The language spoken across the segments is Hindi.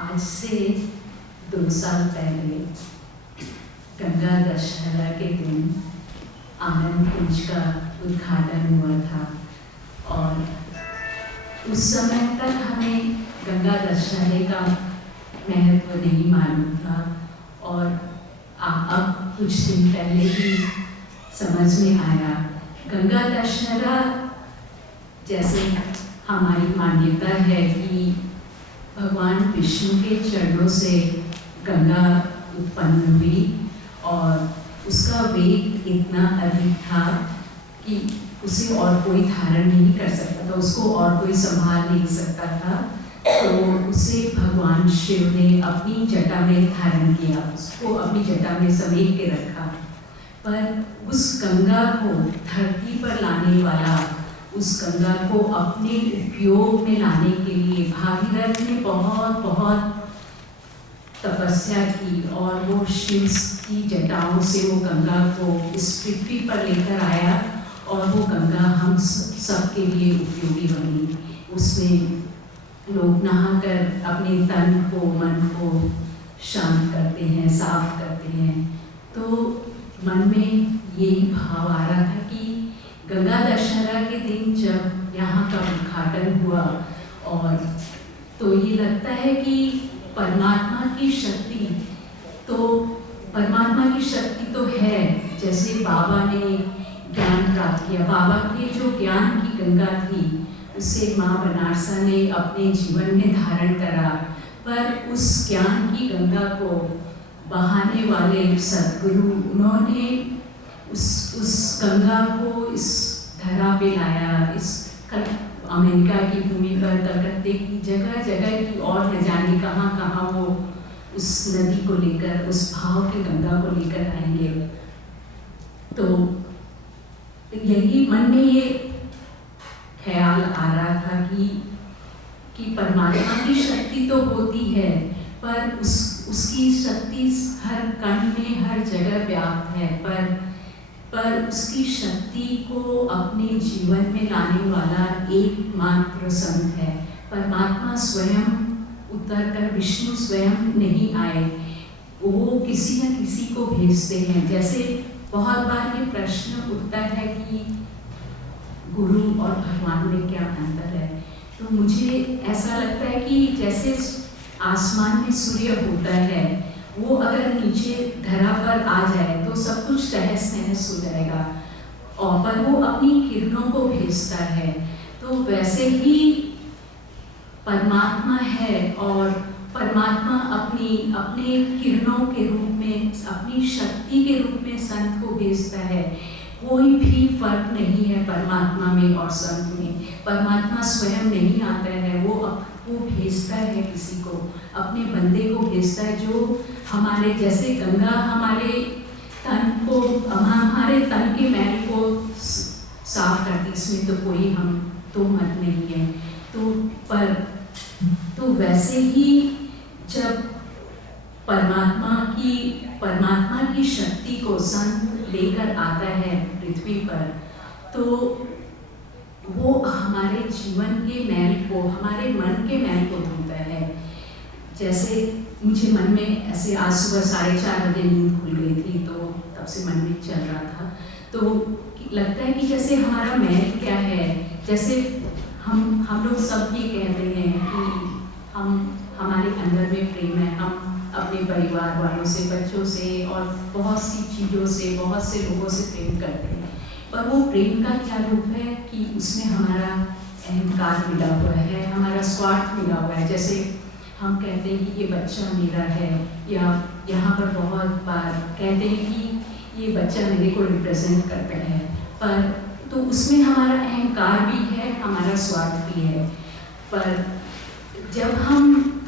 आज से 2 साल पहले गंगा दशहरा के दिन आनंद कुंज का उद्घाटन हुआ था और उस समय तक हमें गंगा दशहरे का महत्व नहीं मालूम था और अब कुछ दिन पहले ही समझ में आया। गंगा दशहरा जैसे हमारी मान्यता है कि भगवान विष्णु के चरणों से गंगा उत्पन्न हुई और उसका वेग इतना अधिक था कि उसे और कोई धारण नहीं कर सकता था, उसको और कोई संभाल नहीं सकता था, तो उसे भगवान शिव ने अपनी जटा में धारण किया, उसको अपनी जटा में समेट के रखा। पर उस गंगा को धरती पर लाने वाला, उस गंगा को अपने उपयोग में लाने के लिए भागीरथ ने बहुत तपस्या की और वो शिव की जटाओं से वो गंगा को इस पृथ्वी पर लेकर आया और वो गंगा हम सबके लिए उपयोगी बनी। उसमें लोग नहाकर अपने तन को, मन को शांत करते हैं, साफ करते हैं। तो मन में यही भाव आ रहा था कि गंगा दशहरा के दिन जब यहाँ का उद्घाटन हुआ और तो ये लगता है कि परमात्मा की शक्ति तो है। जैसे बाबा ने ज्ञान प्राप्त किया, बाबा के जो ज्ञान की गंगा थी उसे माँ बनारसा ने अपने जीवन में धारण करा, पर उस ज्ञान की गंगा को बहाने वाले सद्गुरु, उन्होंने उस गंगा को इस धरा पे लाया। इस अमेरिका की भूमि पर, कलकत्ते की जगह की और न जाने कहाँ वो उस नदी को लेकर, उस भाव की गंगा को लेकर आएंगे। तो यही मन में ये ख्याल आ रहा था कि परमात्मा की शक्ति तो होती है, पर उसकी शक्ति हर कण में, हर जगह व्याप्त है, पर उसकी शक्ति को अपने जीवन में लाने वाला एकमात्र संत है। परमात्मा स्वयं उतर कर, विष्णु स्वयं नहीं आए, वो किसी न किसी को भेजते हैं। जैसे बहुत बार ये प्रश्न उठता है कि गुरु और भगवान में क्या अंतर है, तो मुझे ऐसा लगता है कि जैसे आसमान में सूर्य होता है, वो अगर नीचे धरा पर आ जाए तो सब कुछ तहस नहस हो जाएगा, और पर वो अपनी किरणों को भेजता है। तो वैसे ही परमात्मा है और परमात्मा अपने किरणों के रूप में, अपनी शक्ति के रूप में संत को भेजता है। कोई भी फर्क नहीं है परमात्मा में और संत में। परमात्मा स्वयं नहीं आता है, वो भेजता है किसी को, अपने बंदे को भेजता है, जो हमारे जैसे गंगा हमारे तन को, हमारे तन के मैल को साफ करती, इसमें तो कोई हम तो मत नहीं है। तो वैसे ही जब परमात्मा की शक्ति को संत लेकर आता है पृथ्वी पर, तो वो हमारे जीवन के मैल को, हमारे मन के मैल को धोता है। जैसे मुझे मन में ऐसे आज सुबह 4:30 बजे नींद खुल गई थी, तो तब से मन में चल रहा था। तो लगता है कि जैसे हमारा महल क्या है, जैसे हम लोग सब ये कहते हैं कि हमारे अंदर में प्रेम है, हम अपने परिवार वालों से, बच्चों से और बहुत सी चीज़ों से, बहुत से लोगों से प्रेम करते हैं, पर वो प्रेम का क्या रूप है कि उसमें हमारा अहंकार मिला हुआ है, हमारा स्वार्थ मिला हुआ है। जैसे हम कहते हैं कि ये बच्चा मेरा है, या यहाँ पर बहुत बार कहते हैं कि ये बच्चा मेरे को रिप्रेजेंट करता है, पर तो उसमें हमारा अहंकार भी है, हमारा स्वार्थ भी है। पर जब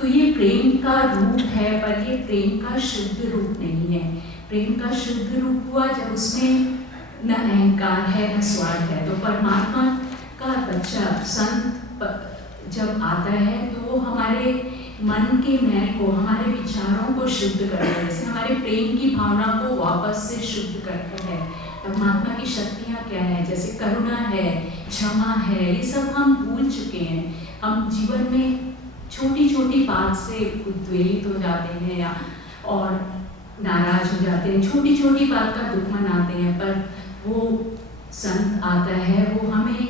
तो ये प्रेम का रूप है, पर ये प्रेम का शुद्ध रूप नहीं है। प्रेम का शुद्ध रूप हुआ जब उसमें न अहंकार है न स्वार्थ है। तो परमात्मा का बच्चा संत जब आता है तो वो हमारे मन के मैल को, हमारे विचारों को शुद्ध करता है, जैसे हमारे प्रेम की भावना को वापस से शुद्ध करता है। परमात्मा की शक्तियाँ क्या है, जैसे करुणा है, क्षमा है, ये सब हम भूल चुके हैं। हम जीवन में छोटी छोटी बात से उद्वेलित हो जाते हैं या और नाराज हो जाते हैं, छोटी छोटी बात का दुख मनाते हैं, पर वो संत आता है, वो हमें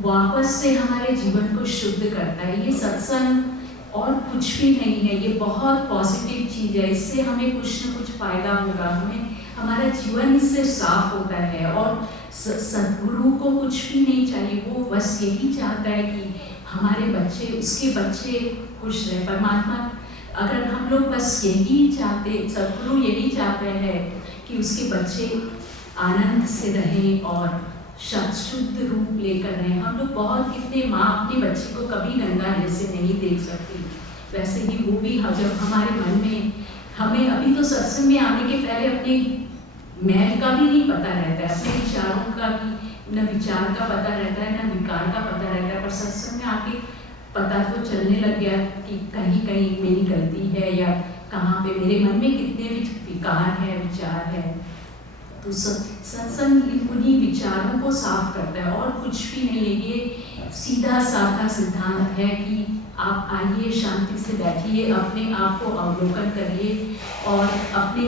वापस से हमारे जीवन को शुद्ध करता है। ये सत्संग और कुछ भी नहीं है, ये बहुत पॉजिटिव चीज़ है, इससे हमें कुछ न कुछ फायदा होगा, हमें हमारा जीवन इससे साफ होता है। और सद्गुरु को कुछ भी नहीं चाहिए, वो बस यही चाहता है कि हमारे बच्चे, उसके बच्चे खुश रहे। परमात्मा अगर हम लोग बस यही चाहते, सद्गुरु यही चाहते हैं कि उसके बच्चे आनंद से रहें और शुद्ध रूप लेकर रहें। हम लोग बहुत, कितने माँ अपने बच्चे को कभी गंगा जैसे नहीं देख सकती, वैसे ही वो भी जब हमारे मन में, हमें अभी तो सत्संग में आने के पहले अपने मैल का भी नहीं पता रहता है, अपने विचारों का भी न विचार का पता रहता है, न विकार का पता रहता है, पर सत्संग में आके पता तो चलने लग गया कि कहीं कहीं मेरी गलती है, या कहाँ पे मेरे मन में कितने विकार है, विचार है। तो सत्संग उन्हीं विचारों को साफ करता है और कुछ भी नहीं है। ये सीधा साधा सिद्धांत है कि आप आइए, शांति से बैठिए, अपने आप को अवलोकन करिए, और अपने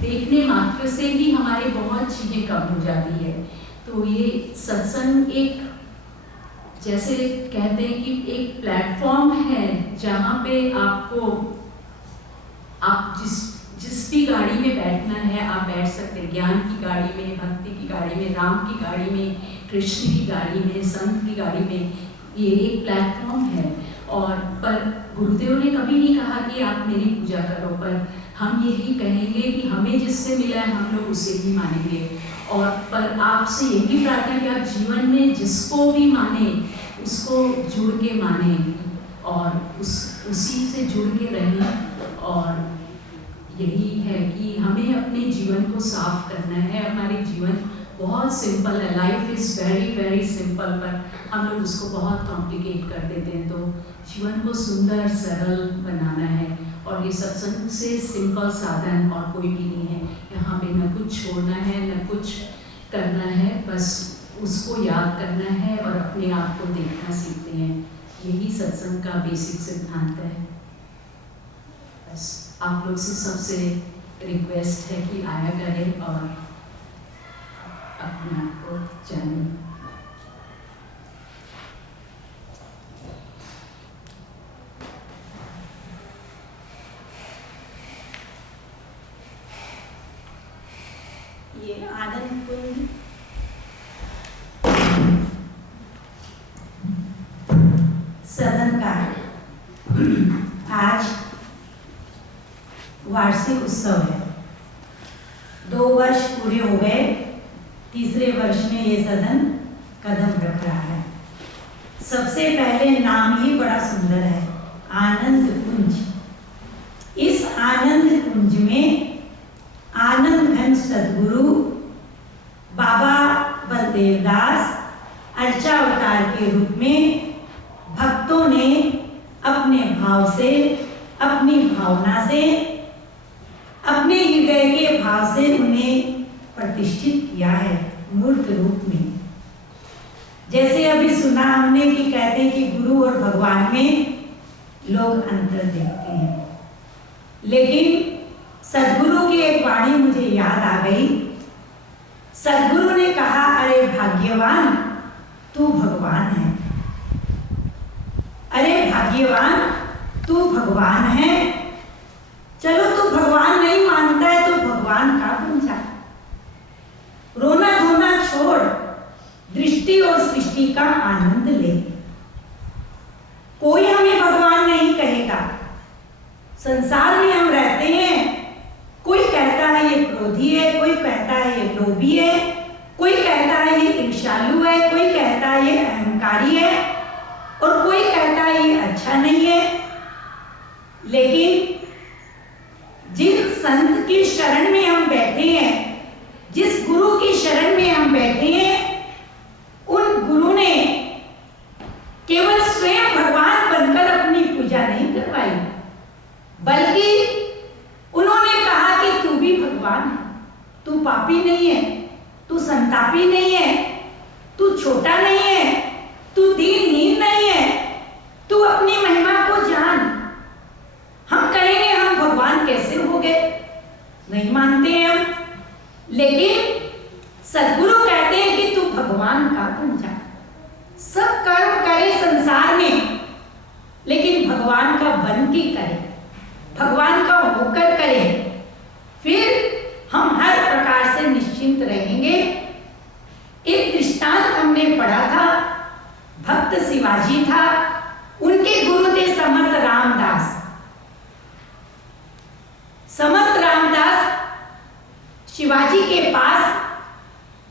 देखने मात्र से ही हमारे बहुत चीज़ें कम हो जाती है। तो ये सत्संग एक, जैसे कहते हैं कि एक प्लेटफॉर्म है जहाँ पे आपको, आप जिस भी गाड़ी में बैठना है आप बैठ सकते हैं। ज्ञान की गाड़ी में, भक्ति की गाड़ी में, राम की गाड़ी में, कृष्ण की गाड़ी में, संत की गाड़ी में, ये एक प्लेटफॉर्म है। और पर गुरुदेव ने कभी नहीं कहा कि आप मेरी पूजा करो, पर हम यही कहेंगे कि हमें जिससे मिला है हम लोग उसे ही मानेंगे। और पर आपसे यही प्रार्थना कि आप जीवन में जिसको भी माने उसको जुड़ के माने और उसी से जुड़ के रहें। और यही है कि हमें अपने जीवन को साफ करना है। हमारे जीवन बहुत सिंपल है, life is very very simple, पर हम लोग उसको बहुत कॉम्प्लिकेट कर देते हैं। तो जीवन को सुंदर सरल बनाना है, और ये सत्संग से सिंपल साधन और कोई भी नहीं है। यहाँ पे न कुछ छोड़ना है न कुछ करना है, बस उसको याद करना है और अपने आप को देखना सीखते हैं। यही सत्संग का बेसिक सिद्धांत है। बस आप लोग से सबसे रिक्वेस्ट है कि आया करें और अपने आप को जानें। ये आनंद कुंज सदन का आज वार्षिक उत्सव है। 2 वर्ष पूरे हो गए, तीसरे वर्ष में ये सदन कदम रख रहा है। सबसे पहले नाम ही बड़ा सुंदर है, आनंद कुंज। इस आनंद कुंज में आनंद घन सद्गुरु बाबा बलदेव दास अर्चावतार के रूप में भक्तों ने अपने भाव से, अपनी भावना से, अपने हृदय के भाव से उन्हें प्रतिष्ठित किया है मूर्त रूप में। जैसे अभी सुना हमने कि कहते हैं कि गुरु और भगवान में लोग अंतर देखते हैं। लेकिन सदगुरु की एक वाणी मुझे याद आ गई। सदगुरु ने कहा, अरे भाग्यवान, तू भगवान है। अरे भाग्यवान, तू भगवान है। चलो तू भगवान नहीं मानता है तो भगवान का बन जा। रोना धोना छोड़, दृष्टि और सृष्टि का आनंद ले। कोई हमें भगवान नहीं कहेगा। संसार में हम रहते हैं, कोई कहता है ये क्रोधी है, कोई कहता है ये लोभी है, कोई कहता है ये ईर्ष्यालु है, कोई कहता है ये अहंकारी है, और कोई कहता है ये अच्छा नहीं है। लेकिन जिस संत की शरण में हम बैठे हैं, जिस गुरु की शरण में हम बैठे हैं, उन गुरु ने केवल स्वयं भगवान बनकर अपनी पूजा नहीं करवाई, बल्कि उन्होंने कहा कि तू भी भगवान है। तू पापी नहीं है, तू संतापी नहीं है, तू छोटा नहीं है, तू दीनहीन नहीं है, तू अपनी महिमा को जान। हम कहेंगे हम भगवान कैसे हो गए, नहीं मानते हैं हम, लेकिन सदगुरु कहते हैं कि तू भगवान का बन जा। सब कर्म करे संसार में, लेकिन भगवान का बन के करे, भगवान का होकर करे, फिर हम हर प्रकार से निश्चिंत रहेंगे। एक दृष्टांत हमने पढ़ा था, भक्त शिवाजी था, उनके गुरु थे समर्थ रामदास। समर्थ रामदास शिवाजी के पास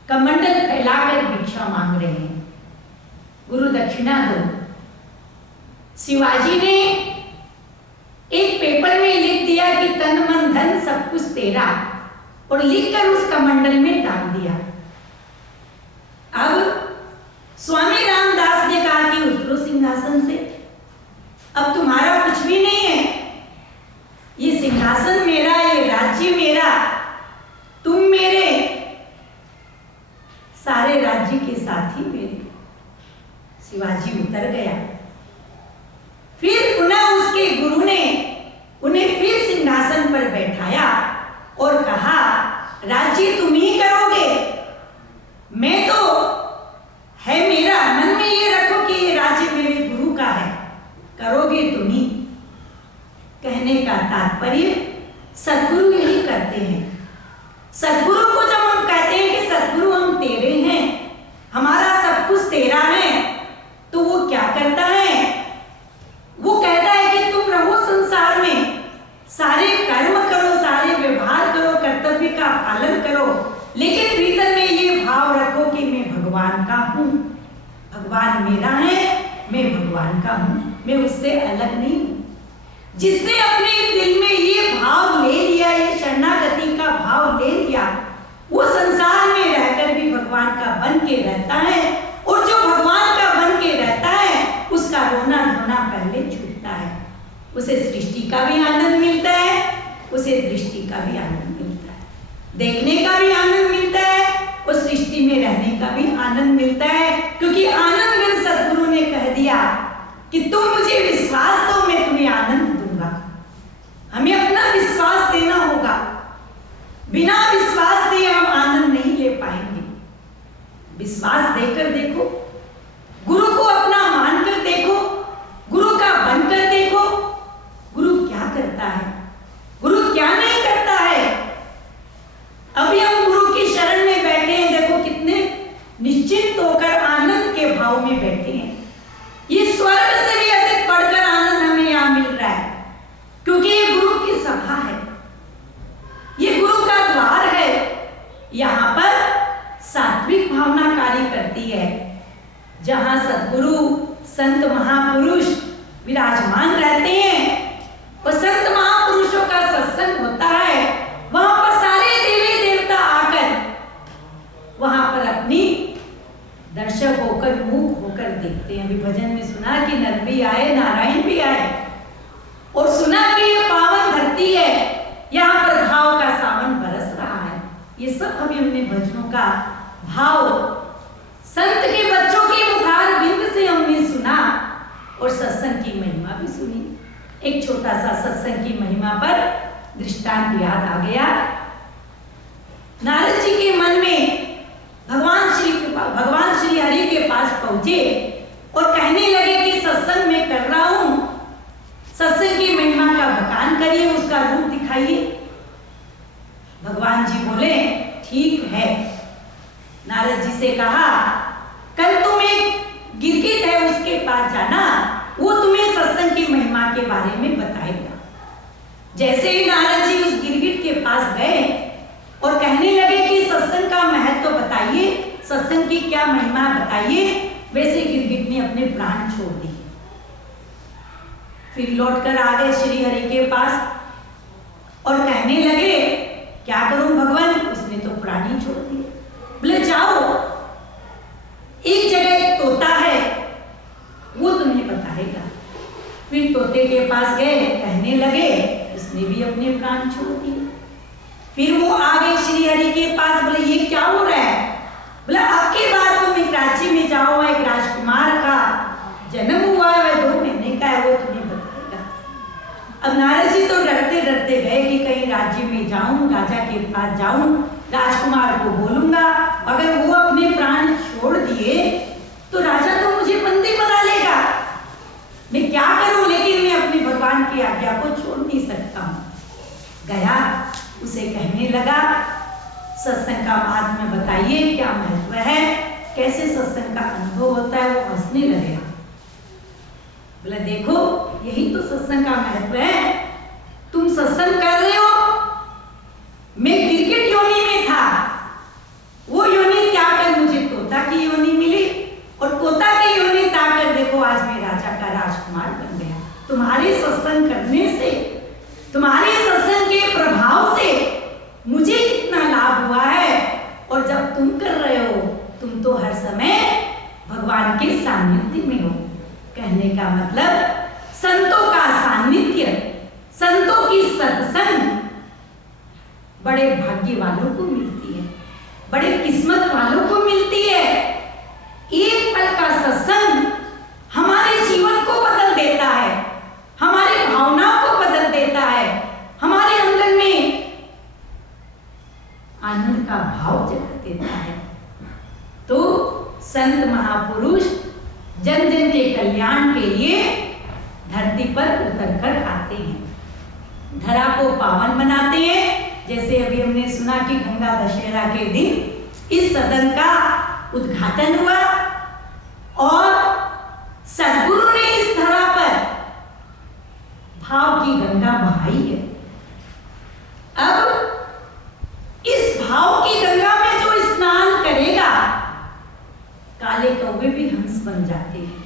कमंडल फैलाकर भिक्षा मांग रहे हैं, गुरु दक्षिणा दो। शिवाजी ने एक पेपर में लिख दिया कि तन मन धन सब कुछ तेरा, और लिखकर उस कमंडल में डाल दिया। अब स्वामी रामदास ने कहा कि उतरो सिंहासन से, अब तुम्हारा कुछ भी नहीं है, ये सिंहासन मेरा, ये राज्य मेरा, तुम मेरे, सारे राज्य के साथी मेरे। शिवाजी उतर गया। फिर पुनः उसके गुरु ने उन्हें फिर सिंहासन पर बैठाया और कहा, राज्य तुम ही करोगे, मैं तो है मेरा, मन में ये रखो कि ये राज्य मेरे गुरु का है, करोगे तुम ही। कहने का तात्पर्य सदगुरु यही करते हैं। सदगुरु को जब हम कहते हैं कि सदगुरु हम तेरे हैं, हमारा सब कुछ तेरा है, तो वो क्या करता है? वो कहता है कि तुम रहो संसार में, सारे कर्म करो, सारे व्यवहार करो, कर्तव्य का पालन करो, लेकिन भीतर में ये भाव रखो कि मैं भगवान का हूँ, भगवान मेरा है, मैं भगवान का हूँ, मैं उससे अलग नहीं हूँ। जिसने अपने दिल में ये भाव ले लिया, ये शरणागति का भाव ले लिया, वो संसार में रहकर भी भगवान का बन के रहता है, और जो भगवान का बन के रहता है उसका रोना धोना पहले छूटता है। उसे सृष्टि का भी आनंद मिलता है, उसे दृष्टि का भी आनंद मिलता है, देखने का भी आनंद मिलता है, और सृष्टि में रहने का भी आनंद मिलता है। क्योंकि आनंद में सदगुरु ने कह दिया कि तुम मुझे विश्वास दो, मैं तुम्हें आनंद दूंगा। हमें अपना विश्वास देना होगा, बिना विश्वास दिए हम आनंद नहीं ले पाएंगे। विश्वास देकर देखो, गुरु को अपना मानकर देखो, गुरु का बनकर देखो, गुरु क्या करता है, गुरु क्या नहीं करता है। अभी हम गुरु की शरण में बैठे हैं, देखो कितने निश्चिंत होकर आनंद के भाव में बैठे हैं। ये स्वर्ग से भी अधिक बढ़कर आनंद हमें यहाँ मिल रहा है, क्योंकि ये गुरु की सभा है, ये गुरु का द्वार है। यहाँ पर सात्विक भावना कार्य करती है। जहाँ सद्गुरु संत महापुरुष विराजमान रहते हैं और संत महापुरुषों का सत्संग होता है, वहां पर सारे देवी देवता आकर वहां पर अपनी दर्शक होकर, मूक होकर देखते हैं। अभी भजन में सुना कि नर भी आए, नारायण भी आए, और सुना कि ये पावन धरती है, यहाँ पर भाव का सावन बरस रहा है। ये सब अभी हमने भजनों का भाव संत के बच्चों के मुखार बिंद से हमने सुना, और सत्संग की महिमा भी सुनी। एक छोटा सा सत्संग की महिमा पर दृष्टांत याद आ गया। नारद जी के मन में भगवान श्री हरि के पास पहुंचे और कहने लगे कि सत्संग में कर रहा हूं, सत्संग की महिमा का बखान करिए, उसका रूप दिखाइए। भगवान जी बोले ठीक है। नारद जी से कहा कल तुम एक गिरगिट है उसके पास जाना, वो तुम्हें सत्संग की महिमा के बारे में बताएगा। जैसे ही नारद जी उस गिरगिट के पास गए और कहने लगे कि सत्संग का महत्व बताइए, सत्संग की क्या महिमा बताइए, वैसे गिरगिट ने अपने प्राण छोड़ दिए। फिर लौटकर आ गए श्री हरि के पास और कहने लगे क्या करूं भगवान, उसने तो प्राण ही छोड़ दिए। बोले जाओ, एक जगह एक तोता है, वो तुम्हें बताएगा। फिर तोते के पास गए, कहने लगे, उसने भी अपने प्राण छोड़ दिए। फिर वो आ गए श्री हरि के पास, बोले ये क्या हो रहा है? बोला अब की बार तुम एक राज्य में जाओ, एक राजकुमार का जन्म हुआ है, 2 महीने का है, वो तुम्हें बताएगा। अब नारद जी तो डरते डरते गए कि कहीं राज्य में जाऊं, राजा के पास जाऊं, राजकुमार को बोलूंगा, अगर वो अपने प्राण छोड़ दिए तो राजा तो मुझे बंदी बना लेगा, मैं क्या करूं? लेकिन मैं अपने भगवान की आज्ञा को छोड़ नहीं सकता हूं। गया, उसे कहने लगा सत्संग का महात्म्य बताइए, क्या महत्व है, कैसे सत्संग का अनुभव होता है। वो हंसने लगे। बोला देखो यही तो सत्संग का महत्व है, तुम सत्संग कर रहे हो, मैं गिरगिट योनि में था, वो योनि त्याग कर मुझे तोता की योनि मिली, और तोता की योनि त्याग कर देखो आज मैं राजा का राजकुमार बन गया। तुम्हारे सत्संग करने से, तुम्हारे सत्संग के प्रभाव से मुझे कितना लाभ हुआ है, और जब तुम कर रहे हो तुम तो हर समय भगवान के सानिध्य में हो। कहने का मतलब संतों का सानिध्य, संतों की सत्संग बड़े भाग्य वालों को मिलती है, बड़े किस्मत वालों को मिलती है। एक पल का सत्संग हमारे जीवन को बदल देता है, हमारी भावनाओं को बदल देता है, हमारे अंदर में आनंद का भाव जगा देता है। तो संत महापुरुष जन जन के कल्याण के लिए धरती पर उतर कर आते हैं, धरा को पावन बनाते हैं। जैसे अभी हमने सुना कि गंगा दशहरा के दिन इस सदन का उद्घाटन हुआ और सद्गुरु ने इस धरा पर भाव की गंगा बहाई है। अब इस भाव की गंगा में जो स्नान करेगा, काले कौवे भी हंस बन जाते हैं।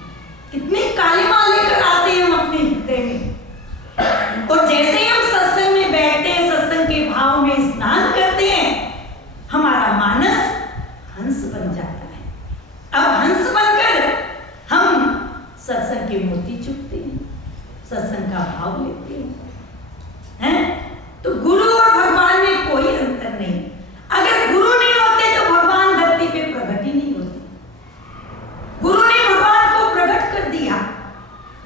कितने कालिमा लेकर आते हैं हम अपने हृदय में, और जैसे ही हम सत्संग में बैठते हैं, सत्संग के भाव में स्नान करते हैं, हमारा मानस हंस बन जाता है। अब हंस बनकर हम सत्संग के मोती चुगते हैं, सत्संग का भाव लेते हैं। तो गुरु और भगवान में कोई अंतर नहीं। अगर गुरु नहीं होते तो भगवान धरती पे प्रकट ही नहीं होते। गुरु ने भगवान को प्रकट कर दिया,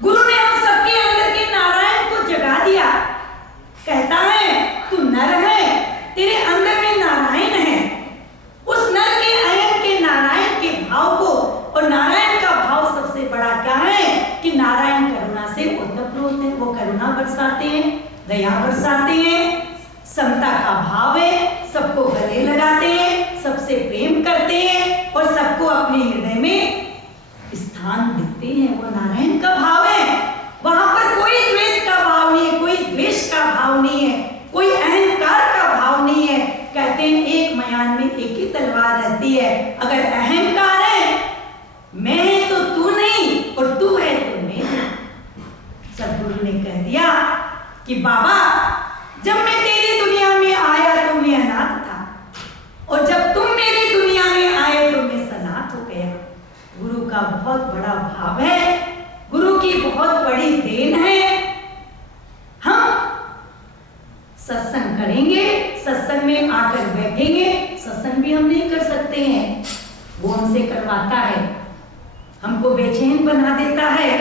गुरु ने हम सबके अंदर के नारायण को जगा दिया। कहता है तू नर है, तेरे अंदर में नारायण है। उस नर के अयन के नारायण के भाव को, और नारायण का भाव सबसे बड़ा क्या है कि नारायण करुणा से ओतप्रोत है, वो करुणा बरसाते हैं, दया बरसाते हैं, समता का भाव है, सबको गले लगाते हैं, सबसे प्रेम करते हैं और सबको अपने हृदय में स्थान देते हैं। वो नारायण का भाव है। वहां पर कोई द्वेष का भाव नहीं है, कोई द्वेष का भाव नहीं है, कोई अहंकार का भाव नहीं है। कहते हैं एक मयान में एक ही तलवार रहती है। अगर अहंकार है, मैं है तो तू नहीं, और तू है तो मैं नहीं। सद्गुरु ने कह दिया कि बाबा जब मैं तेरी दुनिया में आया तो मैं अनाथ था, और जब तुम मेरी दुनिया में आए तो मैं सनाथ हो गया। गुरु का बहुत बड़ा भाव है, गुरु की बहुत बड़ी देन है। हम सत्संग करेंगे, सत्संग में आकर बैठेंगे, सत्संग भी हम नहीं कर सकते हैं, वो हमसे करवाता है, हमको बेचैन बना देता है,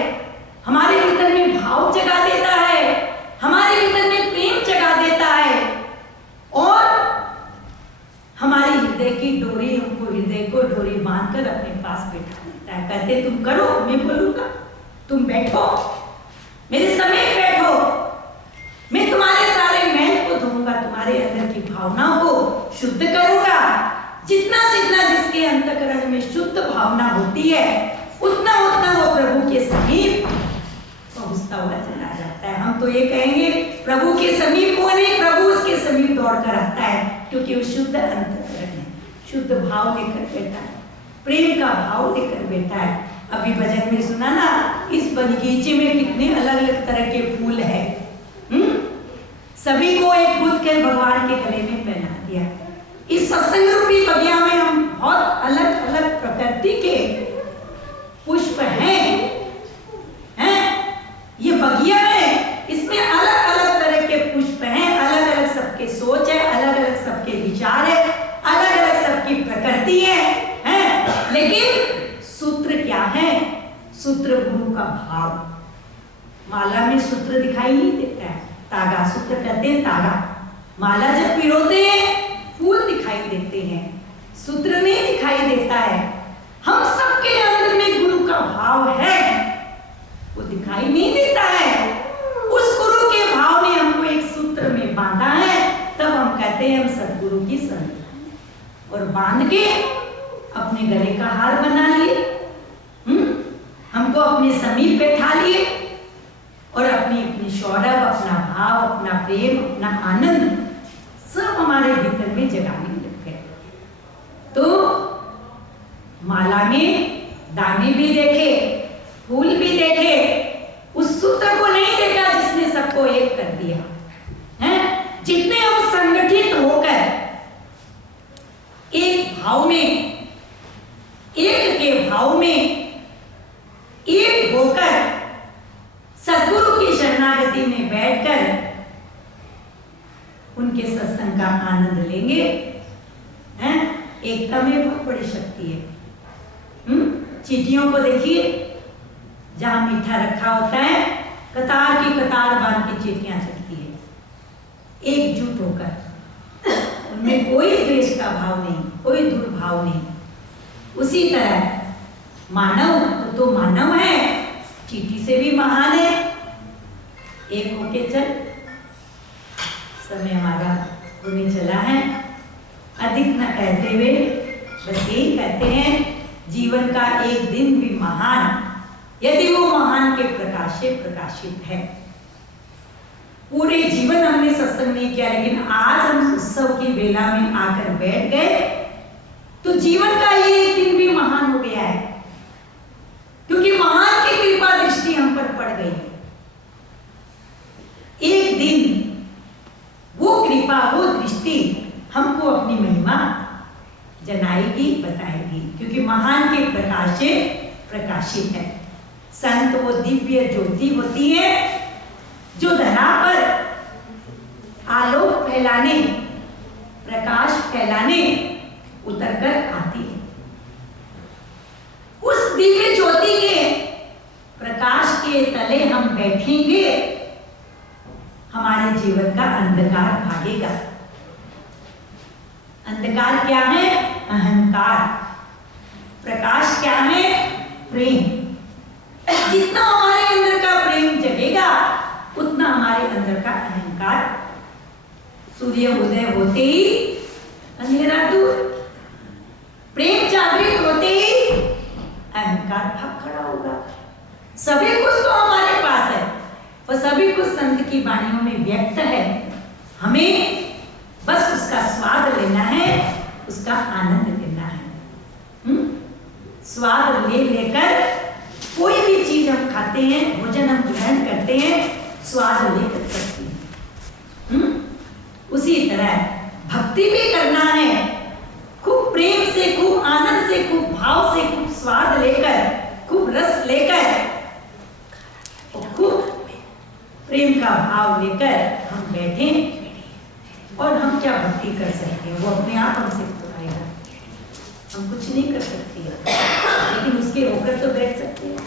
हमारे भीतर में भाव जगा देता है, हमारे भीतर में प्रेम जगा देता है और हमारी हृदय की डोरी, हमको हृदय को डोरी बांधकर अपने पास बैठा लेता है। कहते तुम करो, मैं बोलूंगा, तुम बैठो, मेरे समीप बैठो, मैं तुम्हारे सारे मैल को धोऊंगा, तुम्हारे अंदर की भावनाओं को शुद्ध करूंगा। जितना जितना जिसके अंतःकरण में शुद्ध भावना होती है उतना उतना वो प्रभु के समीप पहुंचता हुआ चला जाता है। हम तो ये कहेंगे प्रभु के समीप वो नहीं, प्रभु उसके समीप दौड़ कर आता है, क्योंकि वो शुद्ध अंतःकरण है, शुद्ध भाव लेकर बैठा है, प्रेम का भाव लेकर बैठा है। अभी भजन में सुना ना, इस बगीचे में कितने अलग अलग तरह के फूल है, सभी को एक बुद्ध के भगवान के गले में पहना दिया। इस सत्संग रूपी बगिया में हम बहुत अलग अलग प्रकृति के पुष्प हैं, ये बगिया है, इसमें अलग अलग तरह के पुष्प हैं, अलग अलग सबके सोच है, अलग अलग सबके विचार है, अलग अलग सबकी प्रकृति है, लेकिन सूत्र क्या है? सूत्र गुरु का भाव। माला में सूत्र दिखाई नहीं देता है, तागा, सूत्र कहते हैं तागा। माला जब पिरोते हैं फूल दिखाई देते हैं, सूत्र नहीं दिखाई देता है। हम सबके अंदर में गुरु का भाव है, वो दिखाई नहीं देता है। उस गुरु के भाव ने हमको एक सूत्र में बांधा है, तब हम कहते हैं हम सदगुरु की संगत, और बांध के अपने गले का हार बना लिए, हमको अपने समीप बैठा लिए और अपनी अपनी सौरभ, अपना भाव, अपना प्रेम, अपना आनंद सब हमारे भीतर में जगाने लग गए। तो माला में दाने भी देखे, फूल भी देखे, उस सूत्र को नहीं देखा जिसने सबको एक कर दिया है। जितने हम संगठित होकर एक भाव में, एक के भाव में एक होकर सद्गुरु की शरणागति में बैठकर उनके सत्संग का आनंद लेंगे, हैं? एकता में बहुत बड़ी शक्ति है। चीटियों को देखिए, जहां मीठा रखा होता है, कतार की कतार बांध के चीटियां चलती है एकजुट होकर, उनमें कोई द्वेष का भाव नहीं, कोई दुर्भाव नहीं। उसी तरह मानव तो मानव है, चीटी से भी महान है। एक होके चल, समय हमारा होने चला है, अधिक न कहते हुए बस यही कहते हैं, जीवन का एक दिन भी महान, यदि वो महान के प्रकाश से प्रकाशित है। पूरे जीवन हमने सत्संग नहीं किया, लेकिन आज हम उत्सव की बेला में आकर बैठ गए तो जीवन का ये एक दिन भी महान हो गया है, क्योंकि महान की कृपा दृष्टि हम पर पड़ गई है। एक दिन वो कृपा, वो दृष्टि हमको अपनी महिमा जनाएगी, बताएगी, क्योंकि महान के प्रकाश से प्रकाशित है। संत वो दिव्य ज्योति होती है जो धरा पर आलोक फैलाने, प्रकाश फैलाने उतरकर आती है। उस दिव्य ज्योति के प्रकाश के तले हम बैठेंगे, हमारे जीवन का अंधकार भागेगा। अंधकार क्या है? अहंकार। प्रकाश क्या है? प्रेम। जितना हमारे अंदर का प्रेम जगेगा उतना हमारे अंदर का अहंकार, सूर्य उदय होते ही अंधेरा दूर, प्रेम जागृत होते ही अहंकार भाग खड़ा होगा। सभी कुछ तो हमारे पास है और सभी कुछ संत की वाणियों में व्यक्त है, हमें बस उसका स्वाद लेना है, उसका आनंद लेना है। स्वाद ले लेकर कोई भी चीज हम खाते हैं, भोजन हम ग्रहण करते हैं, स्वाद लेकर करते हैं। उसी तरह भक्ति भी करना है, खूब प्रेम से, खूब आनंद से, खूब भाव से, खूब स्वाद लेकर, खूब रस लेकर, खूब प्रेम का भाव लेकर हम बैठे, और हम क्या भक्ति कर सकते हैं? वो अपने आप हमसे कराएगा, हम कुछ नहीं कर सकते, लेकिन उसके होकर तो बैठ सकते हैं।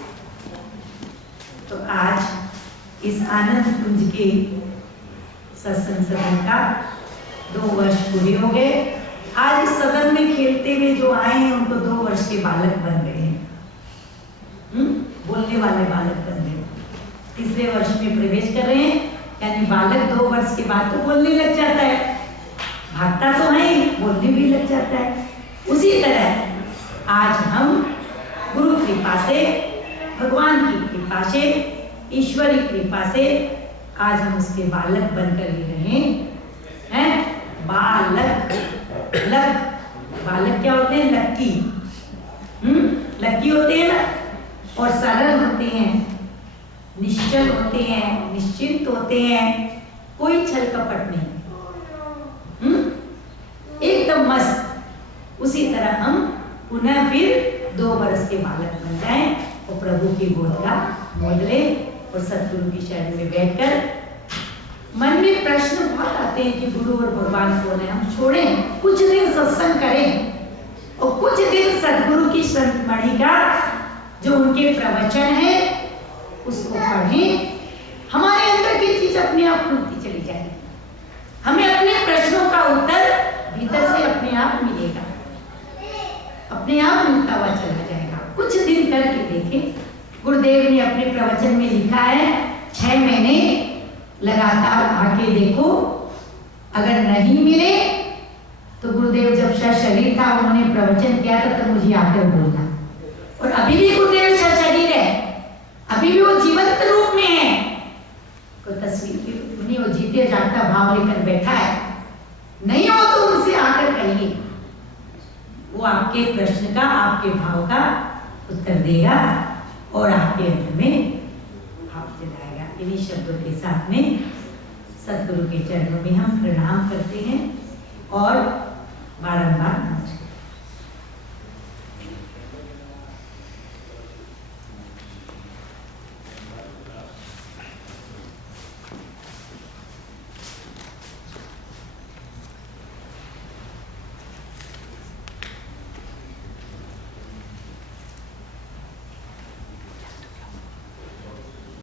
तो आज इस आनंद कुंज के सत्संग सदन का 2 वर्ष पूरे हो गए। आज इस सदन में खेलते हुए जो आए हैं उनको 2 वर्ष के बालक बन गए हैं, बोलने वाले बालक बन गए। तीसरे वर्ष में प्रवेश कर रहे हैं, यानी बालक 2 वर्ष के बाद तो बोलने लग जाता है, भागता तो है बोलने भी लग जाता है। उसी तरह आज हम गुरु कृपा से, भगवान की कृपा से, ईश्वरी कृपा से आज हम उसके बालक बनकर ले रहे हैं। बालक, लक, बालक क्या होते हैं? लक्की, लक्की होते हैं ना, और सरल होते हैं, निश्चल होते हैं, निश्चिंत होते हैं, कोई छल कपट नहीं, एकदम मस्त। उसी तरह हम पुनः फिर 2 वर्ष के बालक बन जाएं और प्रभु की गोद का मोद लें और सतगुरु की शरण में बैठकर मन में प्रश्न बहुत आते हैं कि गुरु और भगवान कौन है। हम छोड़ें, कुछ दिन सत्संग करें और कुछ दिन सतगुरु की संत मणि का जो उनके प्रवचन है उसको पढ़ें। हमारे अंदर की चीज अपने आप खुलती चली जाएगी, हमें अपने प्रश्नों का उत्तर भीतर से अपने आप मिलेगा, अपने आप मिलता हुआ चला जाएगा। कुछ दिन करके देखें। गुरुदेव ने अपने प्रवचन में लिखा है 6 महीने लगातार आके देखो, अगर नहीं मिले तो गुरुदेव जब शरीर था उन्होंने प्रवचन किया था तब मुझे आकर बोलना। और अभी भी गुरुदेव शरीर है, अभी भी वो जीवंत रूप में है, कोई तस्वीर की रूप नहीं, वो जीते जागता भाव लेकर बैठा है। नहीं हो तो उनसे आकर कहिए, वो आपके प्रश्न का, आपके भाव का उत्तर देगा और आपके अंदर में भाव जगाएगा। इन्हीं शब्दों के साथ में सतगुरु के चरणों में हम प्रणाम करते हैं और बारंबार